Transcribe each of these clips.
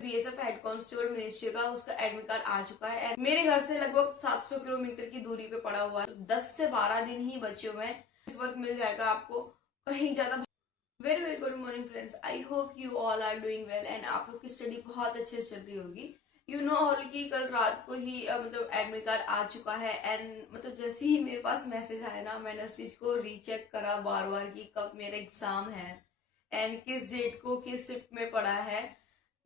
BSF head constable ministry का उसका admit card आ चुका है एंड मेरे घर से लगभग 700 किलोमीटर की दूरी पे पड़ा हुआ है। तो 10 से 12 दिन ही बचे हुए हैं। इस वक्त मिल जाएगा आपको कहीं ज्यादा। Very very good morning friends, I hope you all are doing well and आप लोग की स्टडी बहुत अच्छे से चल रही होगी। यू नो ऑल की कल रात को ही मतलब एडमिट कार्ड आ चुका है एंड मतलब जैसे ही मेरे पास मैसेज आया ना, मैंने उस चीज को रीचेक करा बार बार कि कब मेरा एग्जाम है एंड किस डेट को किस शिफ्ट में पड़ा है।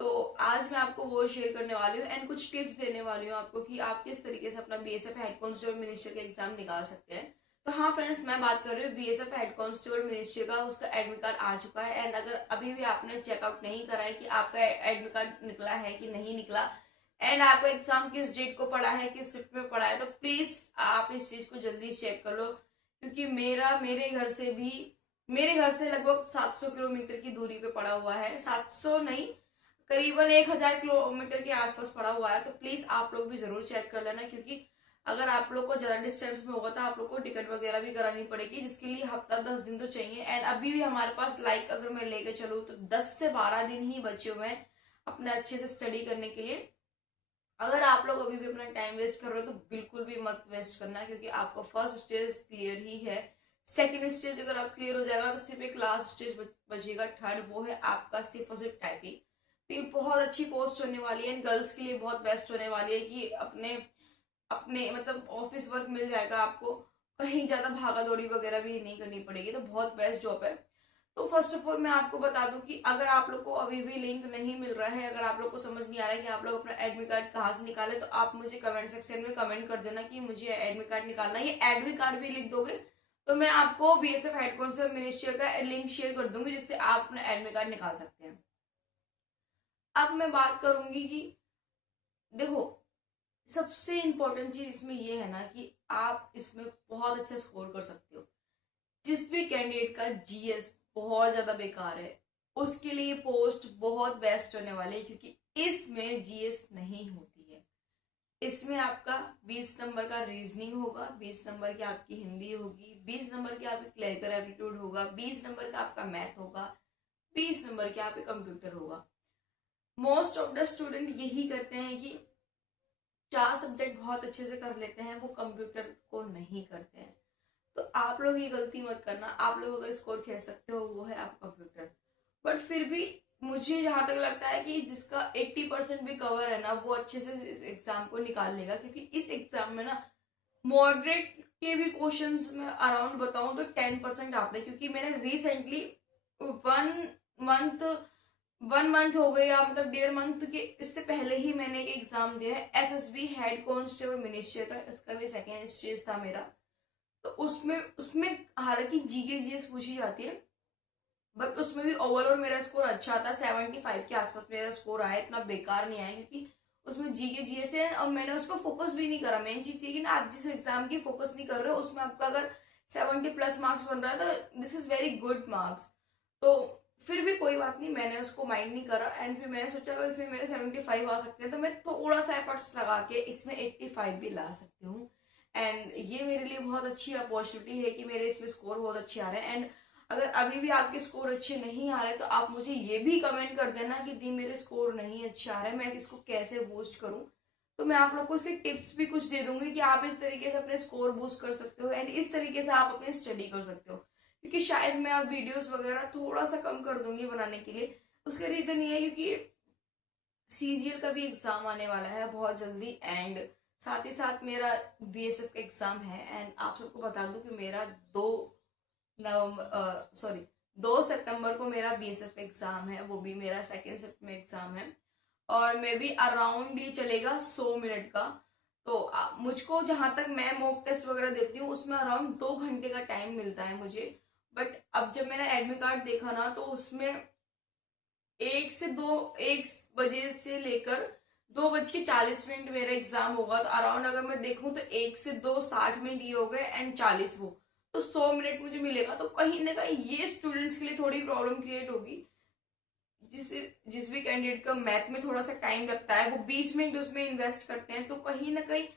तो आज मैं आपको वो शेयर करने वाली हूँ एंड कुछ टिप्स देने वाली हूँ आपको कि आप किस तरीके से अपना बीएसएफ हेड कांस्टेबल मिनिस्टर का एग्जाम निकाल सकते हैं। तो हाँ फ्रेंड्स, मैं बात कर रही हूँ बीएसएफ हेड कांस्टेबल मिनिस्ट्री का उसका एडमिट कार्ड आ चुका है एंड अगर अभी भी आपने चेकआउट नहीं करा है कि आपका एडमिट कार्ड निकला है कि नहीं निकला एंड आपका एग्जाम किस डेट को पड़ा है, किस शिफ्ट में पड़ा है, तो प्लीज आप इस चीज को जल्दी चेक कर लो। क्योंकि मेरे घर से लगभग 700 किलोमीटर की दूरी पे पड़ा हुआ है। 700 नहीं, करीबन 1000 किलोमीटर के आसपास पड़ा हुआ है। तो प्लीज आप लोग भी जरूर चेक कर लेना, क्योंकि अगर आप लोग को ज्यादा डिस्टेंस में होगा तो आप लोग को टिकट वगैरह भी करानी पड़ेगी, जिसके लिए हफ्ता 10 दिन तो चाहिए। एंड अभी भी हमारे पास अगर मैं लेके चलूँ तो 10 से 12 दिन ही बचे हुए हैं अपने अच्छे से स्टडी करने के लिए। अगर आप लोग अभी भी अपना टाइम वेस्ट कर रहे हो तो बिल्कुल भी मत वेस्ट करना, क्योंकि आपका फर्स्ट स्टेज क्लियर ही है। सेकेंड स्टेज अगर आप क्लियर हो जाएगा तो सिर्फ एक लास्ट स्टेज बचेगा, थर्ड, वो है आपका सिर्फ और सिर्फ टाइपिंग। तो ये बहुत अच्छी पोस्ट होने वाली है, गर्ल्स के लिए बहुत बेस्ट होने वाली है कि अपने अपने मतलब ऑफिस वर्क मिल जाएगा आपको, कहीं ज्यादा भागा दौड़ी वगैरह भी नहीं करनी पड़ेगी। तो बहुत बेस्ट जॉब है। तो फर्स्ट ऑफ ऑल मैं आपको बता दूं कि अगर आप लोग को अभी भी लिंक नहीं मिल रहा है, अगर आप लोग को समझ नहीं आ रहा है कि आप लोग अपना एडमिट कार्ड कहाँ से निकाले, तो आप मुझे कमेंट सेक्शन में कमेंट कर देना कि मुझे एडमिट कार्ड निकालना है। ये एडमिट कार्ड भी लिख दोगे तो मैं आपको बीएसएफ हेड कांस्टेबल मिनिस्ट्री का लिंक शेयर कर दूंगी, जिससे आप अपना एडमिट कार्ड निकाल सकते हैं। अब मैं बात करूंगी कि देखो, सबसे इंपॉर्टेंट चीज इसमें ये है ना कि आप इसमें बहुत अच्छा स्कोर कर सकते हो। जिस भी कैंडिडेट का जीएस बहुत ज्यादा बेकार है उसके लिए पोस्ट बहुत बेस्ट होने वाली है, क्योंकि इसमें जीएस नहीं होती है। इसमें आपका 20 नंबर का रीजनिंग होगा, 20 नंबर की आपकी हिंदी होगी, 20 नंबर की आपकी क्लरिकल एप्टीट्यूड होगा, 20 नंबर का आपका मैथ होगा, 20 नंबर के आपके कंप्यूटर होगा। मोस्ट ऑफ द स्टूडेंट यही करते हैं कि 4 सब्जेक्ट बहुत अच्छे से कर लेते हैं, वो कंप्यूटर को नहीं करते हैं। तो आप लोग ये गलती मत करना। आप लोग अगर स्कोर खेल सकते हो वो है आप कंप्यूटर, बट फिर भी मुझे जहां तक लगता है कि जिसका 80% भी कवर है ना, वो अच्छे से इस एग्जाम को निकाल लेगा। क्योंकि इस एग्जाम में ना मॉडरेट के भी क्वेश्चंस में अराउंड बताऊं तो 10% आते हैं। क्योंकि मैंने रिसेंटली मंथ 1 मंथ हो गया, मतलब 1.5 मंथ के इससे पहले ही मैंने एक एग्जाम दिया है एसएसबी हेड कांस्टेबल मिनिस्ट्री का। इसका भी सेकेंड स्टेज था मेरा। तो उसमें उसमें हालांकि जीके जीएस पूछी जाती है, बट उसमें भी ओवरऑल मेरा स्कोर अच्छा था। 75 के आसपास मेरा स्कोर आया, इतना बेकार नहीं आया, क्योंकि उसमें जीके जीएस है और मैंने उस पर फोकस भी नहीं करा। मेन चीज ये कि ना, आप जिस एग्जाम की फोकस नहीं कर रहे हो उसमें आपका अगर 70+ मार्क्स बन रहा है तो this is very good marks. तो फिर भी कोई बात नहीं, मैंने उसको माइंड नहीं करा एंड फिर मैंने सोचा अगर इसमें मेरे 75 आ सकते हैं तो मैं थोड़ा सा एफर्ट्स लगा के इसमें 85 भी ला सकती हूँ। एंड ये मेरे लिए बहुत अच्छी अपॉर्चुनिटी है कि मेरे इसमें स्कोर बहुत अच्छे आ रहे हैं। एंड अगर अभी भी आपके स्कोर अच्छे नहीं आ रहे तो आप मुझे ये भी कमेंट कर देना कि दी मेरे स्कोर नहीं अच्छे आ रहे, मैं इसको कैसे बूस्ट करूं। तो मैं आप लोग को इसके टिप्स भी कुछ दे दूंगी कि आप इस तरीके से अपने स्कोर बूस्ट कर सकते हो एंड इस तरीके से आप अपनी स्टडी कर सकते हो। क्योंकि शायद मैं अब वीडियोस वगैरह थोड़ा सा कम कर दूंगी बनाने के लिए। उसका रीजन ये है क्योंकि सीजीएल का भी एग्जाम आने वाला है बहुत जल्दी एंड साथ ही साथ मेरा बीएसएफ का एग्जाम है। एंड आप सबको बता दूं कि मेरा 2 सितंबर को मेरा बीएसएफ का एग्जाम है, वो भी मेरा सेकेंड शिफ्ट में एग्जाम है और मे बी अराउंड ही चलेगा 100 मिनट का। तो मुझको जहां तक मैं मॉक टेस्ट वगैरह देती हूँ उसमें अराउंड 2 घंटे का टाइम मिलता है मुझे। बट अब जब मैंने एडमिट कार्ड देखा ना तो उसमें 1 बजे से लेकर 2:40 मेरा एग्जाम होगा। तो अराउंड अगर मैं देखूं तो 1 से 2 60 मिनट ये हो गए एंड 40 वो, तो 100 मिनट मुझे मिलेगा। तो कहीं ना कहीं ये स्टूडेंट्स के लिए थोड़ी प्रॉब्लम क्रिएट होगी। जिस भी कैंडिडेट का मैथ में थोड़ा सा टाइम लगता है वो 20 मिनट उसमें इन्वेस्ट करते हैं, तो कहीं ना कहीं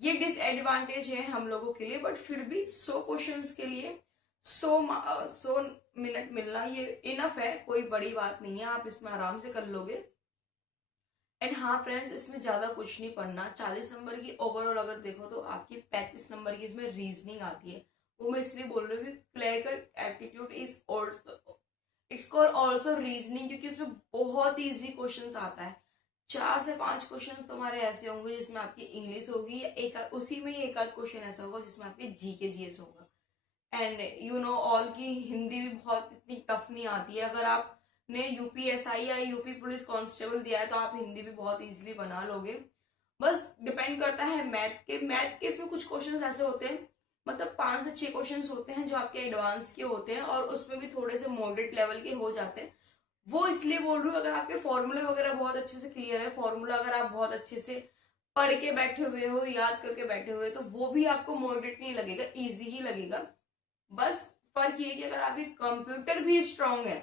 ये डिसएडवांटेज है हम लोगों के लिए। बट फिर भी 100 क्वेश्चंस के लिए 100 मिनट मिलना ये इनफ है, कोई बड़ी बात नहीं है, आप इसमें आराम से कर लोगे। एंड हाँ फ्रेंड्स, इसमें ज्यादा कुछ नहीं पढ़ना। 40 नंबर की ओवरऑल अगर देखो तो आपकी 35 नंबर की इसमें रीजनिंग आती है। वो मैं इसलिए बोल रही हूँ कि clerical aptitude is also, it's called also reasoning, क्योंकि उसमें बहुत इजी क्वेश्चंस आता है। 4 से 5 क्वेश्चन तुम्हारे ऐसे होंगे जिसमें आपकी इंग्लिश होगी, या एक उसी में ही एक आध क्वेश्चन ऐसा होगा जिसमें आपके जीके जीएस होगा। एंड यू नो ऑल की हिंदी भी बहुत इतनी टफ नहीं आती है। अगर आपने यूपीएसआई या यूपी पुलिस कांस्टेबल दिया है तो आप हिंदी भी बहुत इजीली बना लोगे। बस डिपेंड करता है मैथ के इसमें कुछ क्वेश्चंस ऐसे होते हैं, मतलब 5 से 6 क्वेश्चंस होते हैं जो आपके एडवांस के होते हैं, और उसमें भी थोड़े से मॉडरेट लेवल के हो जाते हैं। वो इसलिए बोल रही हूँ, अगर आपके फॉर्मूले वगैरह बहुत अच्छे से क्लियर है, फॉर्मूला अगर आप बहुत अच्छे से पढ़ के बैठे हुए हो, याद करके बैठे हुए, तो वो भी आपको मॉडरेट नहीं लगेगा, इजी ही लगेगा। बस फर्क ये कि अगर आपकी कंप्यूटर भी स्ट्रांग है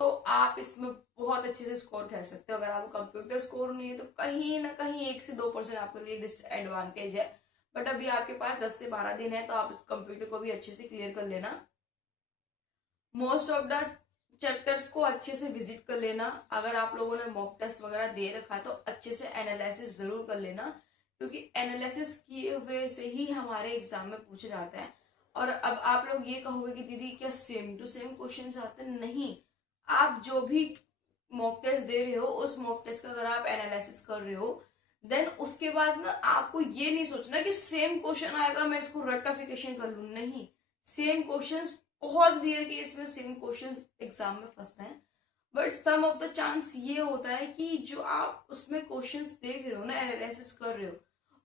तो आप इसमें बहुत अच्छे से स्कोर कर सकते हो। अगर आपको कंप्यूटर स्कोर नहीं है तो कहीं ना कहीं 1 से 2% आपके लिए डिसएडवांटेज है। बट अभी आपके पास 10 से 12 दिन है, तो आप इस कंप्यूटर को भी अच्छे से क्लियर कर लेना। मोस्ट ऑफ द चैप्टर्स को अच्छे से विजिट कर लेना। अगर आप लोगों ने मॉक टेस्ट वगैरह दे रखा है तो अच्छे से एनालिसिस जरूर कर लेना, क्योंकि एनालिसिस किए हुए से ही हमारे एग्जाम में पूछे जाता है। और अब आप लोग ये कहोगे कि दीदी क्या सेम टू सेम क्वेश्चंस आते हैं? नहीं, आप जो भी मॉक टेस्ट दे रहे हो उस मॉक टेस्ट का अगर आप एनालिसिस कर रहे हो, देन उसके बाद ना आपको ये नहीं सोचना कि सेम क्वेश्चन आएगा मैं इसको रेक्टिफिकेशन कर लूं। नहीं, सेम क्वेश्चंस बहुत रेयर केस में सेम क्वेश्चंस एग्जाम में फंसते हैं, but some of the chance ये होता है कि जो आप उसमें क्वेश्चंस देख रहे हो ना, एनालिसिस कर रहे हो,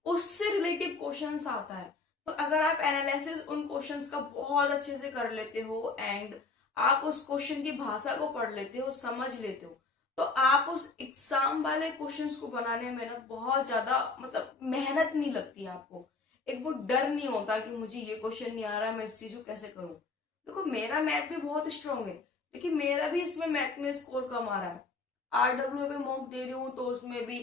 उससे रिलेटेड क्वेश्चंस आता है। तो अगर आप एनालिसिस उन क्वेश्चंस का बहुत अच्छे से कर लेते हो एंड आप उस क्वेश्चन की भाषा को पढ़ लेते हो, समझ लेते हो, तो आप उस एग्जाम वाले क्वेश्चंस को बनाने में ना बहुत ज्यादा मतलब मेहनत नहीं लगती आपको। एक वो डर नहीं होता कि मुझे ये क्वेश्चन नहीं आ रहा, मैं इस चीज को कैसे करूं। देखो मेरा मैथ भी बहुत स्ट्रांग है, लेकिन मेरा भी इसमें मैथ में स्कोर कम आ रहा है। आरडब्ल्यू पे मॉक दे रही हूँ तो उसमें भी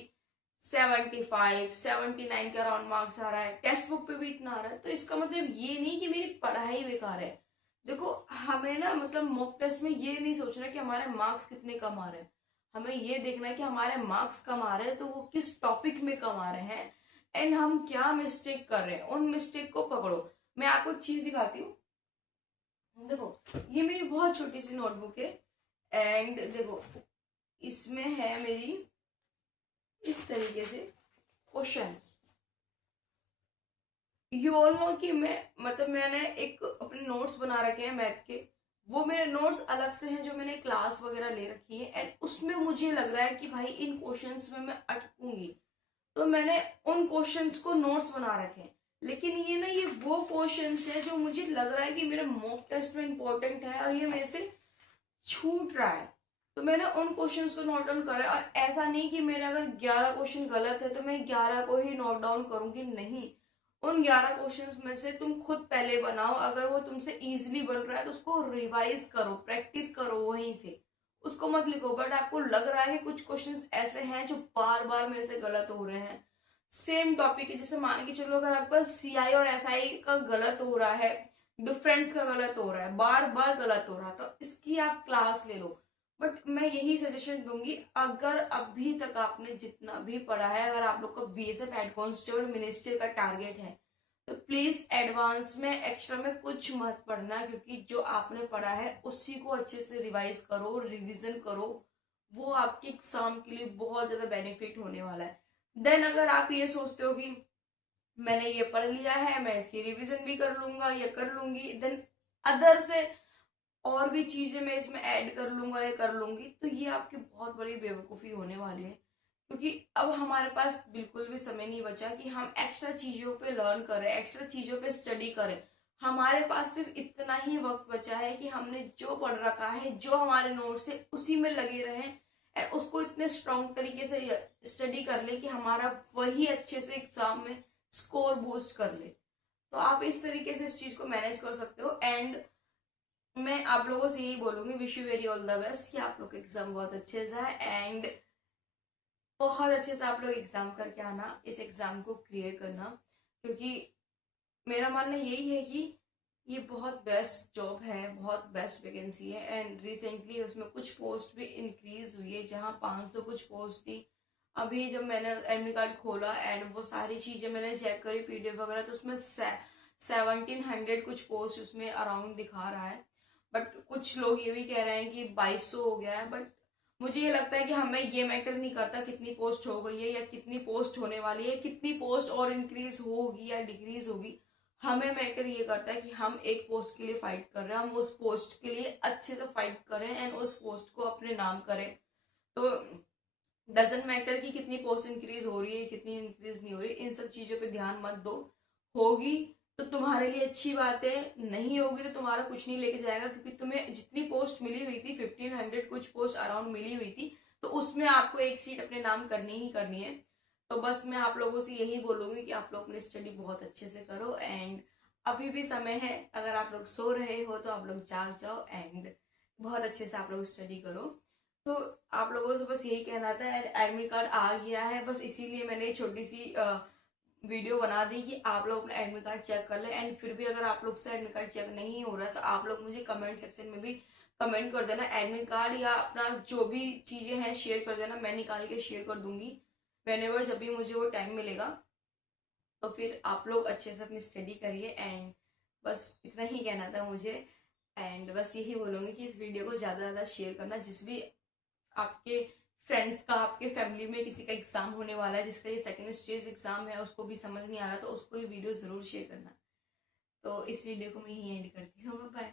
75-79 का राउंड मार्क्स आ रहा है, टेक्स्ट बुक पे भी इतना आ रहा है। तो इसका मतलब ये नहीं कि मेरी पढ़ाई बेकार है। देखो हमें ना मतलब मॉक टेस्ट में ये नहीं सोचना कि हमारे मार्क्स कितने कम आ रहे हैं, हमें ये देखना है कि हमारे मार्क्स कम आ रहे हैं तो वो किस टॉपिक में कम आ रहे हैं एंड हम क्या मिस्टेक कर रहे हैं, उन मिस्टेक को पकड़ो। मैं आपको एक चीज दिखाती हूँ। देखो ये मेरी बहुत छोटी सी नोटबुक है एंड देखो इसमें है मेरी इस तरीके से क्वेश्चंस। यू ऑल नो कि मैं मतलब मैंने एक अपने नोट्स बना रखे हैं मैथ के, वो मेरे नोट्स अलग से हैं जो मैंने क्लास वगैरह ले रखी है, एंड उसमें मुझे लग रहा है कि भाई इन क्वेश्चंस में मैं अटकूंगी, तो मैंने उन क्वेश्चंस को नोट्स बना रखे हैं। लेकिन ये ना ये वो क्वेश्चंस है जो मुझे लग रहा है कि मेरे मॉक टेस्ट में इंपॉर्टेंट है और ये मेरे से छूट रहा है, तो मैंने उन क्वेश्चंस को नोट डाउन करा। और ऐसा नहीं कि मेरे अगर 11 क्वेश्चन गलत है तो मैं 11 को ही नोट डाउन करूंगी, नहीं। उन 11 क्वेश्चंस में से तुम खुद पहले बनाओ, अगर वो तुमसे इजीली बन रहा है तो उसको रिवाइज करो, प्रैक्टिस करो वहीं से, उसको मत लिखो। बट आपको लग रहा है कि कुछ क्वेश्चंस ऐसे हैं जो बार बार मेरे से गलत हो रहे हैं, सेम टॉपिक है, जैसे मान के चलो अगर आपका सीआई और एसआई का गलत हो रहा है, डिफरेंस का गलत हो रहा है, बार बार गलत हो रहा है, तो इसकी आप क्लास ले लो। बट मैं यही सजेशन दूंगी, अगर अभी तक आपने जितना भी पढ़ा है, अगर आप लोग का बीएसएफ हेड कांस्टेबल मिनिस्टर का टारगेट है तो प्लीज एडवांस में एक्स्ट्रा में कुछ मत पढ़ना, क्योंकि जो आपने पढ़ा है उसी को अच्छे से रिवाइज करो, रिवीजन करो, वो आपके एग्जाम के लिए बहुत ज्यादा बेनिफिट होने वाला है। देन अगर आप ये सोचते हो कि मैंने ये पढ़ लिया है, मैं इसकी रिवीजन भी कर लूंगा या कर लूंगी, देन अदर से और भी चीजें मैं इसमें ऐड कर लूंगा या कर लूंगी, तो ये आपकी बहुत बड़ी बेवकूफी होने वाली है। क्योंकि अब हमारे पास बिल्कुल भी समय नहीं बचा कि हम एक्स्ट्रा चीजों पे लर्न करें, एक्स्ट्रा चीजों पे स्टडी करें। हमारे पास सिर्फ इतना ही वक्त बचा है कि हमने जो पढ़ रखा है, जो हमारे नोट्स है, उसी में लगे रहें एंड उसको इतने स्ट्रॉन्ग तरीके से स्टडी कर ले कि हमारा वही अच्छे से एग्जाम में स्कोर बूस्ट कर ले। तो आप इस तरीके से इस चीज को मैनेज कर सकते हो। एंड मैं आप लोगों से यही बोलूंगी, wish you very all the best, कि आप लोग एग्जाम बहुत अच्छे से है एंड बहुत अच्छे से आप लोग एग्जाम करके आना, इस एग्जाम को क्लियर करना, क्योंकि मेरा मानना यही है कि ये बहुत बेस्ट जॉब है, बहुत बेस्ट वैकेंसी है। एंड रिसेंटली उसमें कुछ पोस्ट भी इंक्रीज हुई है, जहां 500 कुछ पोस्ट थी अभी जब मैंने एडमिट कार्ड खोला एंड वो सारी चीजें मैंने चेक करी पीडीएफ वगैरह, तो उसमें 1700 कुछ पोस्ट उसमें अराउंड दिखा रहा है। बट कुछ लोग ये भी कह रहे हैं कि 2200 हो गया है। बट मुझे ये लगता है कि हमें ये मैटर नहीं करता कितनी पोस्ट हो गई है या कितनी पोस्ट होने वाली है, कितनी पोस्ट और इंक्रीज होगी या डिक्रीज होगी। हमें मैटर ये करता है कि हम एक पोस्ट के लिए फाइट कर रहे हैं, हम उस पोस्ट के लिए अच्छे से फाइट करें एंड उस पोस्ट को अपने नाम करें। तो डजेंट मैटर कि कितनी पोस्ट इंक्रीज हो रही है कितनी इंक्रीज नहीं हो रही, इन सब चीजों पे ध्यान मत दो। होगी तो तुम्हारे लिए अच्छी बात है, नहीं होगी तो तुम्हारा कुछ नहीं लेके जाएगा, क्योंकि तुम्हें जितनी पोस्ट मिली हुई थी 1500 कुछ पोस्ट अराउंड मिली हुई थी, तो उसमें आपको एक सीट अपने नाम करनी ही करनी है। तो बस मैं आप लोगों से यही बोलूंगी कि आप लोग अपनी स्टडी बहुत अच्छे से करो एंड अभी भी समय है। अगर आप लोग सो रहे हो तो आप लोग जाग जाओ एंड बहुत अच्छे से आप लोग स्टडी करो। तो आप लोगों से बस यही कहना था, एडमिट कार्ड आ गया है, बस इसीलिए मैंने छोटी सी वीडियो बना दी कि आप लोग अपना एडमिट कार्ड चेक कर लें। एंड फिर भी अगर आप लोग से एडमिट कार्ड चेक नहीं हो रहा है तो आप लोग मुझे कमेंट सेक्शन में भी कमेंट कर देना, एडमिट कार्ड या अपना जो भी चीजें हैं शेयर कर देना, मैं निकाल के शेयर कर दूंगी व्हेनेवर, जब भी मुझे वो टाइम मिलेगा। तो फिर आप लोग अच्छे से अपनी स्टडी करिए एंड बस इतना ही कहना था मुझे। एंड बस यही बोलूंगी कि इस वीडियो को ज्यादा से ज्यादा शेयर करना, जिस भी आपके फ्रेंड्स का आपके फैमिली में किसी का एग्जाम होने वाला है, जिसका ये सेकंड स्टेज एग्जाम है, उसको भी समझ नहीं आ रहा, तो उसको ये वीडियो जरूर शेयर करना। तो इस वीडियो को मैं यही एंड करती हूँ। बाय।